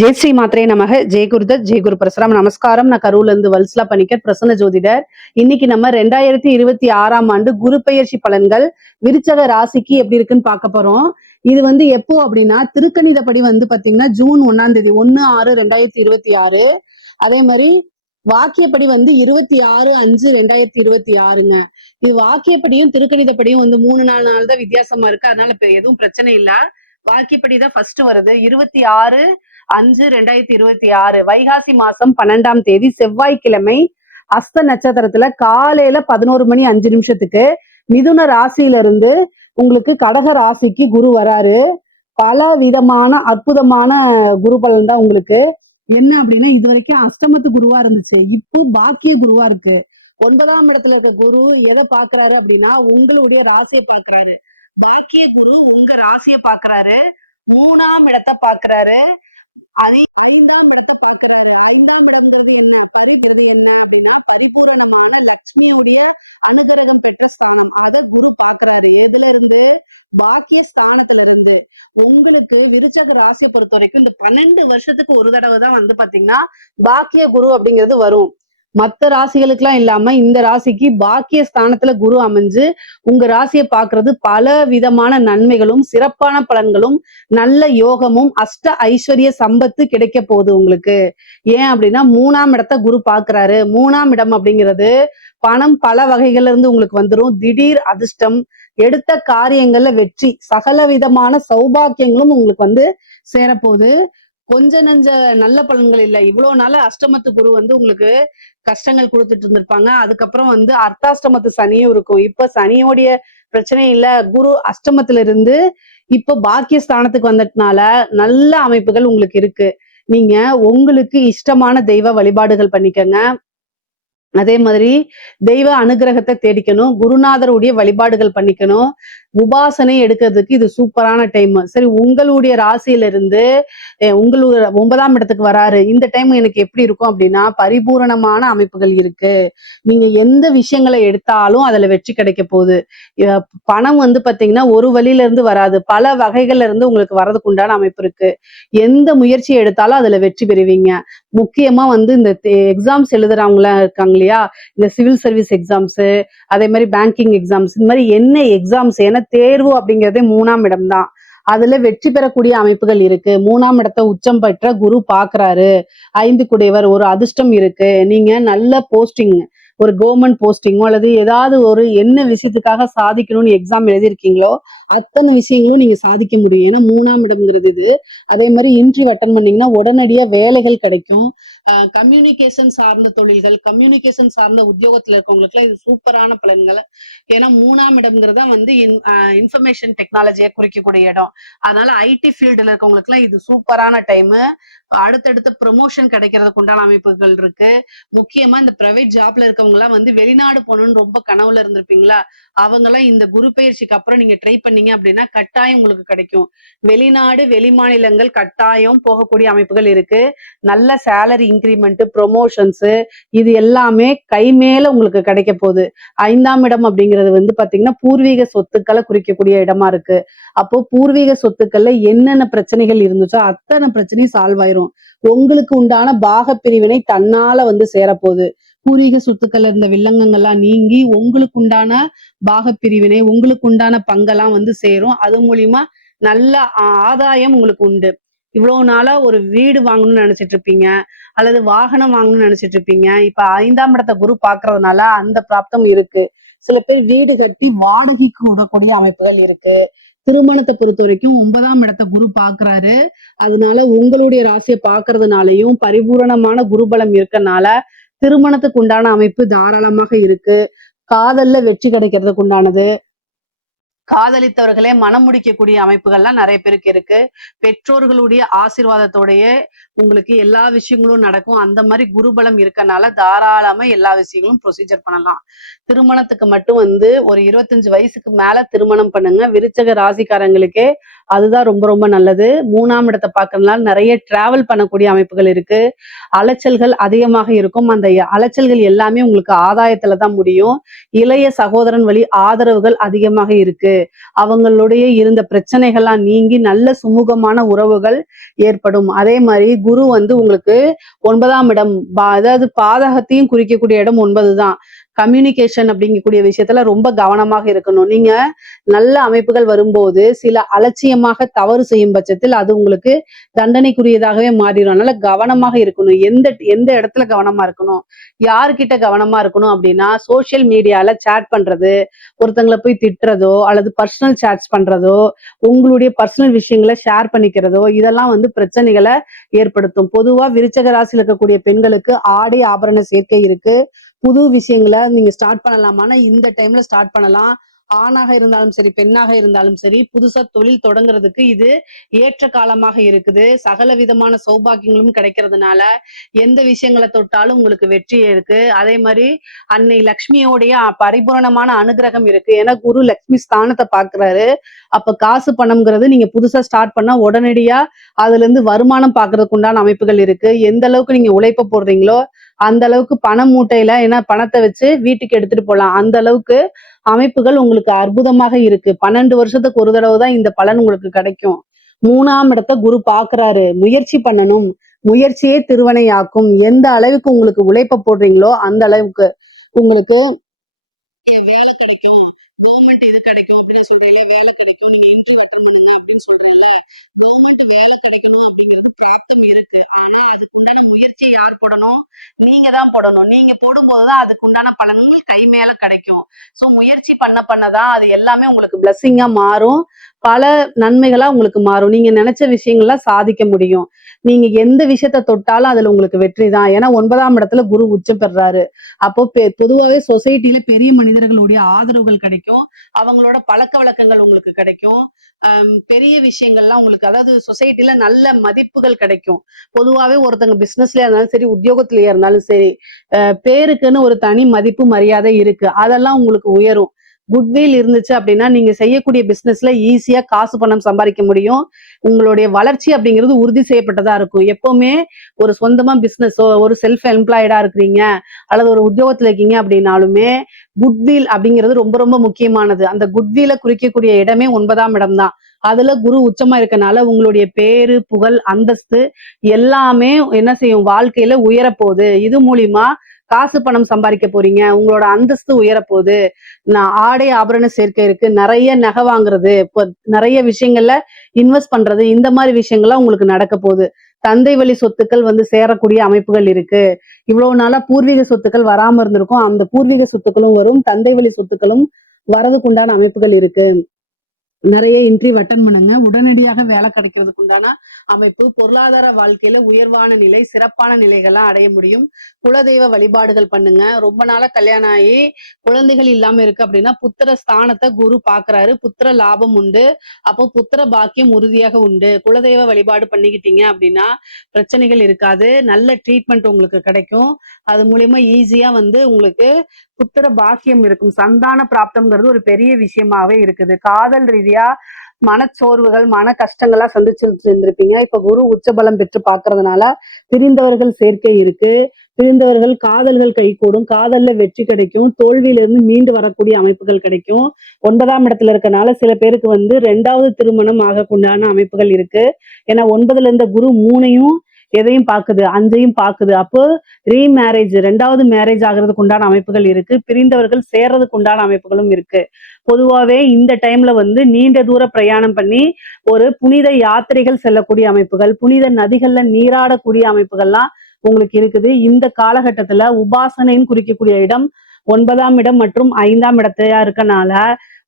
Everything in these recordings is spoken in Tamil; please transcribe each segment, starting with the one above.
ஜெய் ஸ்ரீ மாத்ரே நமக. ஜெய் குருதத், ஜெய் குரு பரசுராம். நமஸ்காரம். நான் கரூர்ல இருந்து வல்சலா பணிக்கர், பிரசன்ன ஜோதிடர். இன்னைக்கு நம்ம 2026ஆம் ஆண்டு குரு பெயர்ச்சி பலன்கள் விருச்சக ராசிக்கு எப்படி இருக்குன்னு பார்க்க போறோம். இது எப்போ அப்படின்னா, திருக்கணிதப்படி பாத்தீங்கன்னா ஜூன் 1ஆம் தேதி 1/6/2026. அதே மாதிரி வாக்கியப்படி 26/5/2026ங்க. இது வாக்கியப்படியும் திருக்கணிதப்படியும் 3-4 நாள் தான் வித்தியாசமா இருக்கு. அதனால இப்ப எதுவும் பிரச்சனை இல்ல. வாக்கியப்படிதான் ஃபர்ஸ்ட் வருது. 26/5/2026 வைகாசி மாசம் 12ஆம் தேதி செவ்வாய்க்கிழமை அஸ்த நட்சத்திரத்துல காலையில 11:05 மிதுன ராசியில இருந்து உங்களுக்கு கடக ராசிக்கு குரு வராரு. பல விதமான அற்புதமான குரு பலன் தான் உங்களுக்கு. என்ன அப்படின்னா, இது வரைக்கும் அஷ்டமத்து குருவா இருந்துச்சு, இப்போ பாக்கிய குருவா இருக்கு. 9ஆம் இடத்துல இருக்க குரு எதை பாக்குறாரு அப்படின்னா, உங்களுடைய ராசியை பாக்குறாரு. பாக்கிய குரு உங்க ராசியை பாக்குறாரு, 3ஆம் இடத்தை பாக்குறாரு, 5ஆம் இடத்தை பாக்குறாரு. 5ஆம் இடம்ங்கிறது என்ன, பரிபூர்ண என்ன அப்படின்னா, பரிபூரணமான லட்சுமியுடைய அனுகிரகம் பெற்ற ஸ்தானம். அதை குரு பாக்குறாரு. எதுல இருந்து? பாக்கிய ஸ்தானத்துல இருந்து. உங்களுக்கு விருச்சக ராசியை பொறுத்த வரைக்கும் இந்த 12 வருஷத்துக்கு ஒரு தடவை தான் பாத்தீங்கன்னா பாக்கிய குரு அப்படிங்கிறது வரும். மற்ற ராசிகளுக்கெல்லாம் இல்லாம இந்த ராசிக்கு பாக்கிய ஸ்தானத்துல குரு அமைஞ்சு உங்க ராசியை பாக்குறது பல விதமான நன்மைகளும் சிறப்பான பலன்களும் நல்ல யோகமும் அஷ்ட ஐஸ்வர்ய சம்பத்து கிடைக்க போகுது உங்களுக்கு. ஏன் அப்படின்னா, 3ஆம் இடத்தை குரு பாக்குறாரு. 3ஆம் இடம் அப்படிங்கிறது பணம் பல வகைகள்ல இருந்து உங்களுக்கு வந்துடும். திடீர் அதிர்ஷ்டம், எடுத்த காரியங்கள்ல வெற்றி, சகல விதமான சௌபாக்கியங்களும் உங்களுக்கு சேரப்போகுது. கொஞ்ச நஞ்ச நல்ல பலன்கள் இல்லை. இவ்வளவு நாள அஷ்டமத்து குரு உங்களுக்கு கஷ்டங்கள் கொடுத்துட்டு இருந்திருப்பாங்க. அதுக்கப்புறம் அர்த்தாஷ்டமத்து சனியும் இருக்கும். இப்ப சனியோடைய பிரச்சனை இல்ல, குரு அஷ்டமத்துல இருந்து இப்ப பாக்கிய ஸ்தானத்துக்கு வந்ததுனால நல்ல அமைப்புகள் உங்களுக்கு இருக்கு. நீங்க உங்களுக்கு இஷ்டமான தெய்வ வழிபாடுகள் பண்ணிக்கங்க. அதே மாதிரி தெய்வ அனுகிரகத்தை தேடிக்கணும். குருநாதருடைய வழிபாடுகள் பண்ணிக்கணும். உபாசனை எடுக்கிறதுக்கு இது சூப்பரான டைம். சரி, உங்களுடைய ராசியில இருந்து உங்களுடைய 9ஆம் இடத்துக்கு வராரு. இந்த டைம் எனக்கு எப்படி இருக்கும் அப்படின்னா, பரிபூரணமான அமைப்புகள் இருக்கு. நீங்க எந்த விஷயங்களை எடுத்தாலும் அதுல வெற்றி கிடைக்க போகுது. பணம் பாத்தீங்கன்னா ஒரு வழியில இருந்து வராது, பல வகைகள்ல இருந்து உங்களுக்கு வர்றதுக்கு உண்டான அமைப்பு இருக்கு. எந்த முயற்சி எடுத்தாலும் அதுல வெற்றி பெறுவீங்க. முக்கியமா இந்த எக்ஸாம்ஸ் எழுதுறவங்களா இருக்காங்க இல்லையா, இந்த சிவில் சர்வீஸ் எக்ஸாம்ஸ், அதே மாதிரி பேங்கிங் எக்ஸாம்ஸ், இந்த மாதிரி என்ன எக்ஸாம்ஸ், ஏன்னா தேர்வு அப்படிங்கிறதே 3ஆம் இடம் தான். அதுல வெற்றி பெறக்கூடிய அமைப்புகள் இருக்கு. 3ஆம் இடத்தை உச்சம் பெற்ற குரு பாக்குறாரு. 5 குடையவர், ஒரு அதிர்ஷ்டம் இருக்கு. நீங்க நல்ல போஸ்டிங், ஒரு கவர்மெண்ட் போஸ்டிங்கோ அல்லது ஏதாவது ஒரு என்ன விஷயத்துக்காக சாதிக்கணும்னு எக்ஸாம் எழுதியிருக்கீங்களோ அத்தனை விஷயங்களும் நீங்க சாதிக்க முடியும். ஏன்னா 3ஆம் இடம்ங்கிறது இது. அதே மாதிரி இன்டர்வியூ அட்டன் பண்ணீங்கன்னா உடனடியா வேலைகள் கிடைக்கும். கம்யூனிகேஷன் சார்ந்த தொழில்கள், கம்யூனிகேஷன் சார்ந்த உத்தியோகத்துல இருக்கவங்களுக்கு இது சூப்பரான பலன்கள். ஏன்னா 3ஆம் இடம்ங்கிறதா இன்ஃபர்மேஷன் டெக்னாலஜியை குறிக்கக்கூடிய இடம். அதனால ஐடி ஃபீல்டுல இருக்கவங்களுக்கு எல்லாம் இது சூப்பரான டைம். அடுத்தடுத்து ப்ரொமோஷன் கிடைக்கிறதுக்கு உண்டான அமைப்புகள் இருக்கு. முக்கியமா இந்த பிரைவேட் ஜாப்ல இருக்கவங்க எல்லாம் வெளிநாடு போகணும்னு ரொம்ப கனவுல இருந்திருப்பீங்களா, அவங்க எல்லாம் இந்த குரு பயிற்சிக்கு அப்புறம் நீங்க ட்ரை பண்ணீங்க அப்படின்னா கட்டாயம் உங்களுக்கு கிடைக்கும். வெளிநாடு வெளி மாநிலங்கள் கட்டாயம் போகக்கூடிய அமைப்புகள் இருக்கு. நல்ல சேலரி இன்கிரிமெண்ட், ப்ரொமோஷன்ஸ், இது எல்லாமே கை மேல உங்களுக்கு கிடைக்க போகுது. 5ஆம் இடம் அப்படிங்கிறது பாத்தீங்கன்னா பூர்வீக சொத்துக்களை குறிக்கக்கூடிய இடமா இருக்கு. அப்போ பூர்வீக சொத்துக்கள்ல என்னென்ன பிரச்சனைகள் இருந்துச்சோ அத்தனை பிரச்சனையும் சால்வ் ஆயிரும். உங்களுக்கு உண்டான பாக பிரிவினை தன்னால சேரப்போகுது. பூர்வீக சொத்துக்கள்ல இருந்த வில்லங்கங்கள்லாம் நீங்கி உங்களுக்கு உண்டான பாக பிரிவினை, உங்களுக்கு உண்டான பங்கெல்லாம் சேரும். அது மூலியமா நல்ல ஆதாயம் உங்களுக்கு உண்டு. இவ்வளவு நாளா ஒரு வீடு வாங்கணும்னு நினைச்சிட்டு இருப்பீங்க, அல்லது வாகனம் வாங்கணும்னு நினைச்சிட்டு இருப்பீங்க. இப்ப 5ஆம் இடத்தை குரு பாக்குறதுனால அந்த பிராப்தம் இருக்கு. சில பேர் வீடு கட்டி வாடகைக்கு விடக்கூடிய அமைப்புகள் இருக்கு. திருமணத்தை பொறுத்த வரைக்கும் 9ஆம் இடத்தை குரு பாக்குறாரு. அதனால உங்களுடைய ராசியை பாக்குறதுனாலையும் பரிபூரணமான குருபலம் இருக்கனால திருமணத்துக்கு உண்டான அமைப்பு தாராளமாக இருக்கு. காதல்ல வெற்றி கிடைக்கிறதுக்கு உண்டானது, காதலித்தவர்களே மனம் முடிக்கக்கூடிய அமைப்புகள்லாம் நிறைய பேருக்கு இருக்கு. பெற்றோர்களுடைய ஆசீர்வாதத்தோடைய உங்களுக்கு எல்லா விஷயங்களும் நடக்கும். அந்த மாதிரி குருபலம் இருக்கனால தாராளமா எல்லா விஷயங்களும் ப்ரொசீஜர் பண்ணலாம். திருமணத்துக்கு மட்டும் ஒரு 25 வயசுக்கு மேல திருமணம் பண்ணுங்க. விருச்சக ராசிக்காரங்களுக்கே அதுதான் ரொம்ப ரொம்ப நல்லது. 3ஆம் இடத்தை பார்க்கறதுனால நிறைய டிராவல் பண்ணக்கூடிய அமைப்புகள் இருக்கு. அலைச்சல்கள் அதிகமாக இருக்கும். அந்த அலைச்சல்கள் எல்லாமே உங்களுக்கு ஆதாயத்துல தான் முடியும். இளைய சகோதரன் வழி ஆதரவுகள் அதிகமாக இருக்கு. அவங்களுடைய இருந்த பிரச்சனைகள்லாம் நீங்கி நல்ல சுமூகமான உறவுகள் ஏற்படும். அதே மாதிரி குரு வந்து உங்களுக்கு 9ஆம் இடம், அதாவது பாதகத்தையும் குறிக்கக்கூடிய இடம் 9 தான். கம்யூனிகேஷன் அப்படிங்கக்கூடிய விஷயத்துல ரொம்ப கவனமாக இருக்கணும். நீங்க நல்ல அமைப்புகள் வரும்போது சில அலட்சியமாக தவறு செய்யும் பட்சத்தில் அது உங்களுக்கு தண்டனைக்குரியதாகவே மாறிடும். அதனால கவனமாக இருக்கணும். எந்த எந்த இடத்துல கவனமா இருக்கணும், யாருக்கிட்ட கவனமா இருக்கணும் அப்படின்னா, சோசியல் மீடியால சேட் பண்றது, ஒருத்தங்களை போய் திட்டுறதோ அல்லது பர்சனல் சேட்ஸ் பண்றதோ, உங்களுடைய பர்சனல் விஷயங்களை ஷேர் பண்ணிக்கிறதோ, இதெல்லாம் வந்து பிரச்சனைகளை ஏற்படுத்தும். பொதுவா விருச்சக ராசியில் இருக்கக்கூடிய பெண்களுக்கு ஆடை ஆபரண சேர்க்கை இருக்கு. புது விஷயங்களை நீங்க ஸ்டார்ட் பண்ணலாம். ஆனா இந்த டைம்ல ஸ்டார்ட் பண்ணலாம். ஆணாக இருந்தாலும் சரி, பெண்ணாக இருந்தாலும் சரி, புதுசா தொழில் தொடங்குறதுக்கு இது ஏற்ற காலமாக இருக்குது. சகல விதமான சௌபாக்கியங்களும் கிடைக்கிறதுனால எந்த விஷயங்களை தொட்டாலும் உங்களுக்கு வெற்றி இருக்கு. அதே மாதிரி அன்னை லக்ஷ்மியோடைய பரிபூரணமான அனுகிரகம் இருக்கு. ஏன்னா குரு லக்ஷ்மி ஸ்தானத்தை பாக்குறாரு. அப்ப காசு பணம்ங்கிறது நீங்க புதுசா ஸ்டார்ட் பண்ணா உடனடியா அதுல இருந்து வருமானம் பாக்குறதுக்கு உண்டான அமைப்புகள் இருக்கு. எந்த அளவுக்கு நீங்க உழைப்ப போடுறீங்களோ அந்த அளவுக்கு பணம் மூட்டையில, ஏன்னா பணத்தை வச்சு வீட்டுக்கு எடுத்துட்டு போலாம். அந்த அளவுக்கு அமைப்புகள் உங்களுக்கு அற்புதமாக இருக்கு. 12 வருஷத்துக்கு ஒரு தடவை தான் இந்த பலன் உங்களுக்கு கிடைக்கும். 3ஆம் இடத்தை குரு பாக்குறாரு. முயற்சி பண்ணணும். முயற்சியே திருவனையாக்கும். எந்த அளவுக்கு உங்களுக்கு உழைப்ப போடுறீங்களோ அந்த அளவுக்கு உங்களுக்கு வேலை கிடைக்கும். கவர்மெண்ட் இது கிடைக்கும் அப்படின்னு சொல்றீங்களே, வேலை கிடைக்கும். நீங்க இன்டர்வியூ அட்டன் பண்ணுங்க அப்படின்னு சொல்றீங்கல்ல, கவர்மெண்ட் வேலை கிடைக்கணும் அப்படிங்கிறது பிராப்தம் இருக்கு. அதனால அதுக்கு உண்டான முயற்சியை யார் போடணும்? நீங்க தான் போடணும். நீங்க போடும்போதுதான் அதுக்கு உண்டான பலன்கள் கை மேல கிடைக்கும். சோ முயற்சி பண்ணதான் அது எல்லாமே உங்களுக்கு பிளஸ்ஸிங்கா மாறும். பல நன்மைகளா உங்களுக்கு மாறும். நீங்க நினைச்ச விஷயங்கள்லாம் சாதிக்க முடியும். நீங்க எந்த விஷயத்த தொட்டாலும் அதுல உங்களுக்கு வெற்றி தான். ஏன்னா 9ஆம் இடத்துல குரு உச்சம் பெறாரு. அப்போ பொதுவாவே சொசைட்டில பெரிய மனிதர்களுடைய ஆதரவுகள் கிடைக்கும். அவங்களோட பழக்க வழக்கங்கள் உங்களுக்கு கிடைக்கும். பெரிய விஷயங்கள்லாம் உங்களுக்கு, அதாவது சொசைட்டில நல்ல மதிப்புகள் கிடைக்கும். பொதுவாவே ஒருத்தங்க பிசினஸ்லயா இருந்தாலும் சரி, உத்தியோகத்திலேயே இருந்தாலும் சரி, பேருக்குன்னு ஒரு தனி மதிப்பு மரியாதை இருக்கு. அதெல்லாம் உங்களுக்கு உயரும். குட்வில் இருந்துச்சு அப்படின்னா நீங்க செய்யக்கூடிய பிசினஸ்ல ஈஸியா காசு பணம் சம்பாதிக்க முடியும். உங்களுடைய வளர்ச்சி அப்படிங்கிறது உறுதி செய்யப்பட்டதா இருக்கும். எப்பவுமே ஒரு சொந்தமா பிசினஸ், ஒரு செல்ஃப் எம்ப்ளாய்டா இருக்கிறீங்க அல்லது ஒரு உத்தியோகத்துல இருக்கீங்க அப்படின்னாலுமே குட்வில் அப்படிங்கிறது ரொம்ப ரொம்ப முக்கியமானது. அந்த குட்வில குறிக்கக்கூடிய இடமே 9ஆம் இடம் தான். அதுல குரு உச்சமா இருக்கனால உங்களுடைய பேரு, புகழ், அந்தஸ்து எல்லாமே என்ன செய்யும்? வாழ்க்கையில உயரப்போகுது. இது மூலியமா காசு பணம் சம்பாதிக்க போறீங்க. உங்களோட அந்தஸ்து உயரப்போகுது. ஆடை ஆபரண சேர்க்கை இருக்கு. நிறைய நகை வாங்குறது, இப்போ நிறைய விஷயங்கள்ல இன்வெஸ்ட் பண்றது, இந்த மாதிரி விஷயங்கள்லாம் உங்களுக்கு நடக்க போகுது. தந்தை வழி சொத்துக்கள் வந்து சேரக்கூடிய அமைப்புகள் இருக்கு. இவ்வளவு நாளா பூர்வீக சொத்துக்கள் வராம இருந்திருக்கும். அந்த பூர்வீக சொத்துக்களும் வரும். தந்தை வழி சொத்துக்களும் வரதுக்குண்டான அமைப்புகள் இருக்கு. நிறைய இன்டர்வியூ அட்டன் பண்ணுங்க. உடனடியாக வேலை கிடைக்கிறதுக்கு உண்டான அமைப்பு. பொருளாதார வாழ்க்கையில உயர்வான நிலை, சிறப்பான நிலைகள்லாம் அடைய முடியும். குலதெய்வ வழிபாடுகள் பண்ணுங்க. ரொம்ப நாளா கல்யாணம் ஆகி குழந்தைகள் இல்லாம இருக்கு அப்படின்னா புத்திர ஸ்தானத்தை குரு பாக்குறாரு. புத்திர லாபம் உண்டு. அப்போ புத்திர பாக்கியம் உறுதியாக உண்டு. குலதெய்வ வழிபாடு பண்ணிக்கிட்டீங்க அப்படின்னா பிரச்சனைகள் இருக்காது. நல்ல ட்ரீட்மெண்ட் உங்களுக்கு கிடைக்கும். அது மூலியமா ஈஸியா வந்து உங்களுக்கு புத்திர பாக்கியம் இருக்கும். சந்தான பிராப்தம்ங்கிறது ஒரு பெரிய விஷயமாவே இருக்குது. காதல் ரீதியா மனச்சோர்வுகள், மன கஷ்டங்கள்லாம் சந்திச்சு இருந்திருப்பீங்க. இப்ப குரு உச்சபலம் பெற்று பாக்குறதுனால பிரிந்தவர்கள் சேர்க்கை இருக்கு. பிரிந்தவர்கள் காதல்கள் கைகூடும். காதல்ல வெற்றி கிடைக்கும். தோல்வியிலிருந்து மீண்டு வரக்கூடிய அமைப்புகள் கிடைக்கும். 9ஆம் இடத்துல இருக்கனால சில பேருக்கு வந்து 2வது திருமணம் ஆகக்குண்டான அமைப்புகள் இருக்கு. ஏன்னா 9ல இருந்த குரு 3ஐயும் எதையும் பாக்குது, 5ஐயும் பாக்குது. அப்போ ரீமேரேஜ், 2வது மேரேஜ் ஆகிறதுக்கு உண்டான அமைப்புகள் இருக்கு. பிரிந்தவர்கள் சேர்றதுக்கு உண்டான அமைப்புகளும் இருக்கு. பொதுவாவே இந்த டைம்ல வந்து நீண்ட தூர பிரயாணம் பண்ணி ஒரு புனித யாத்திரைகள் செல்லக்கூடிய அமைப்புகள், புனித நதிகள்ல நீராடக்கூடிய அமைப்புகள்லாம் உங்களுக்கு இருக்குது. இந்த காலகட்டத்துல உபாசனைன்னு குறிக்கக்கூடிய இடம் 9ஆம் இடம் மற்றும் 5ஆம் இடத்தையா இருக்கனால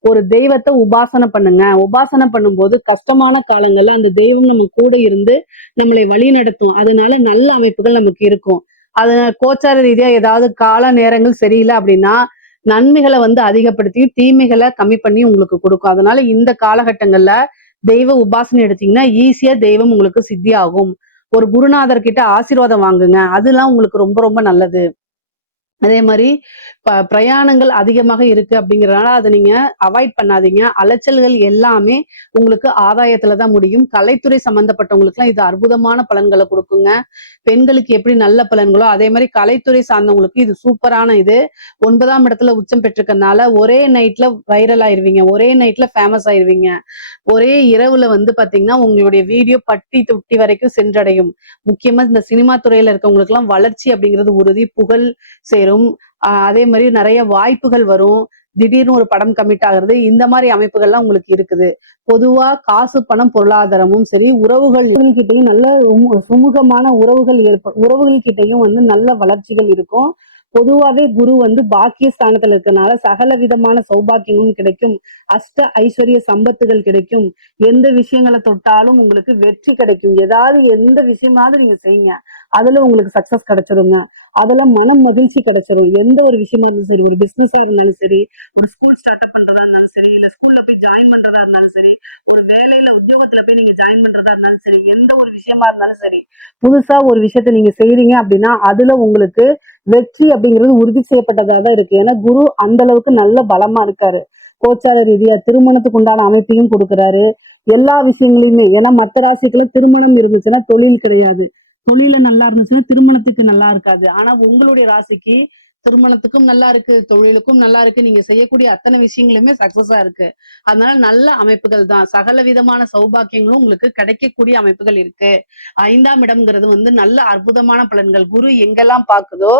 ஒரு தெய்வத்தை உபாசனை பண்ணுங்க. உபாசனை பண்ணும்போது கஷ்டமான காலங்கள்ல அந்த தெய்வம் நம்ம கூட இருந்து நம்மளை வழி நடத்தும். அதனால நல்ல அமைப்புகள் நமக்கு இருக்கும். அது கோச்சார ரீதியா ஏதாவது கால நேரங்கள் சரியில்லை அப்படின்னா நன்மைகளை வந்து அதிகப்படுத்தி தீமைகளை கம்மி பண்ணி உங்களுக்கு கொடுக்கும். அதனால இந்த காலகட்டங்கள்ல தெய்வ உபாசனை எடுத்தீங்கன்னா ஈஸியா தெய்வம் உங்களுக்கு சித்தி ஆகும். ஒரு குருநாதர் கிட்ட ஆசீர்வாதம் வாங்குங்க. அதெல்லாம் உங்களுக்கு ரொம்ப ரொம்ப நல்லது. அதே மாதிரி பிரயாணங்கள் அதிகமாக இருக்கு அப்படிங்கறதுனால அதை நீங்க அவாய்ட் பண்ணாதீங்க. அலைச்சல்கள் எல்லாமே உங்களுக்கு ஆதாயத்துல தான் முடியும். கலைத்துறை சம்பந்தப்பட்டவங்களுக்கு எல்லாம் இது அற்புதமான பலன்களை கொடுக்குங்க. பெண்களுக்கு எப்படி நல்ல பலன்களோ அதே மாதிரி கலைத்துறை சார்ந்தவங்களுக்கு இது சூப்பரான இது. 9ஆம் இடத்துல உச்சம் பெற்றிருக்கனால ஒரே நைட்ல வைரல் ஆயிருவீங்க, ஒரே நைட்ல ஃபேமஸ் ஆயிருவீங்க. ஒரே இரவுல வந்து பாத்தீங்கன்னா உங்களுடைய வீடியோ பட்டி தொட்டி வரைக்கும் சென்றடையும். முக்கியமா இந்த சினிமா துறையில இருக்கவங்களுக்கு எல்லாம் வளர்ச்சி அப்படிங்கிறது உறுதி, புகழ் சேரும். அதே மாதிரி நிறைய வாய்ப்புகள் வரும். திடீர்னு ஒரு படம் கமிட் ஆகுறது, இந்த மாதிரி அமைப்புகள்லாம் உங்களுக்கு இருக்குது. பொதுவா காசு பணம் பொருளாதாரமும் சரி, உறவுகள் கிட்டையும் நல்ல சுமூகமான உறவுகள் கிட்டையும் வந்து நல்ல வளர்ச்சிகள் இருக்கும். பொதுவாவே குரு வந்து பாக்கிய ஸ்தானத்துல இருக்கனால சகல விதமான சௌபாக்கியங்களும் கிடைக்கும். அஷ்ட ஐஸ்வர்ய சம்பத்துகள் கிடைக்கும். எந்த விஷயங்களை தொட்டாலும் உங்களுக்கு வெற்றி கிடைக்கும். ஏதாவது எந்த விஷயமாவது நீங்க செய்யுங்க, அதுல உங்களுக்கு சக்சஸ் கிடைச்சிருங்க. அதெல்லாம் மனம் மகிழ்ச்சி கிடைச்சிடும். எந்த ஒரு விஷயமா இருந்தாலும் சரி, ஒரு பிசினஸா இருந்தாலும் சரி, ஒரு ஸ்கூல் ஸ்டார்ட் அப் பண்றதா இருந்தாலும் சரி, இல்ல ஸ்கூல்ல போய் ஜாயின் பண்றதா இருந்தாலும் சரி, ஒரு வேலையில உத்தியோகத்துல போய் நீங்க ஜாயின் பண்றதா இருந்தாலும் சரி, எந்த ஒரு விஷயமா இருந்தாலும் சரி, புதுசா ஒரு விஷயத்த நீங்க செய்றீங்க அப்படின்னா அதுல உங்களுக்கு வெற்றி அப்படிங்கிறது உறுதி செய்யப்பட்டதா தான் இருக்கு. ஏன்னா குரு அந்த அளவுக்கு நல்ல பலமா இருக்காரு. கோச்சார ரீதியா திருமணத்துக்கு உண்டான அமைப்பையும் கொடுக்குறாரு. எல்லா விஷயங்களையுமே, ஏன்னா மற்ற ராசிக்குள்ள திருமணம் இருந்துச்சுன்னா தொழில் கிடையாது, தொழில நல்லா இருந்துச்சுன்னா திருமணத்துக்கு நல்லா இருக்காது. ஆனா உங்களுடைய ராசிக்கு திருமணத்துக்கும் நல்லா இருக்கு, தொழிலுக்கும் நல்லா இருக்கு, நீங்க செய்யக்கூடிய அத்தனை விஷயங்களுமே சக்சஸா இருக்கு. அதனால நல்ல அமைப்புகள் தான். சகல விதமான சௌபாக்கியங்களும் உங்களுக்கு கிடைக்கக்கூடிய அமைப்புகள் இருக்கு. 5ஆம் இடம்ங்கிறது வந்து நல்ல அற்புதமான பலன்கள். குரு எங்கெல்லாம் பாக்குதோ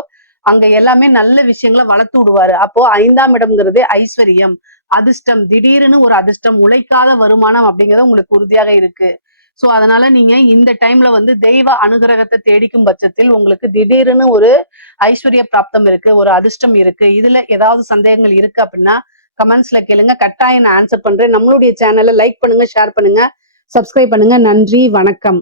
அங்க எல்லாமே நல்ல விஷயங்களை வளர்த்து விடுவாரு. அப்போ 5ஆம் இடம்ங்கிறது ஐஸ்வர்யம், அதிர்ஷ்டம், திடீர்னு ஒரு அதிர்ஷ்டம், உழைக்காத வருமானம் அப்படிங்கிறது உங்களுக்கு உறுதியாக இருக்கு. சோ அதனால நீங்க இந்த டைம்ல வந்து தெய்வ அனுகிரகத்தை தேடிக்கும் பட்சத்தில் உங்களுக்கு திடீர்னு ஒரு ஐஸ்வர்ய பிராப்தம் இருக்கு, ஒரு அதிர்ஷ்டம் இருக்கு. இதுல ஏதாவது சந்தேகங்கள் இருக்கு அப்படின்னா கமெண்ட்ஸ்ல கேளுங்க, கட்டாயம் நான் ஆன்சர் பண்றேன். நம்மளுடைய சேனலை லைக் பண்ணுங்க, ஷேர் பண்ணுங்க, சப்ஸ்கிரைப் பண்ணுங்க. நன்றி, வணக்கம்.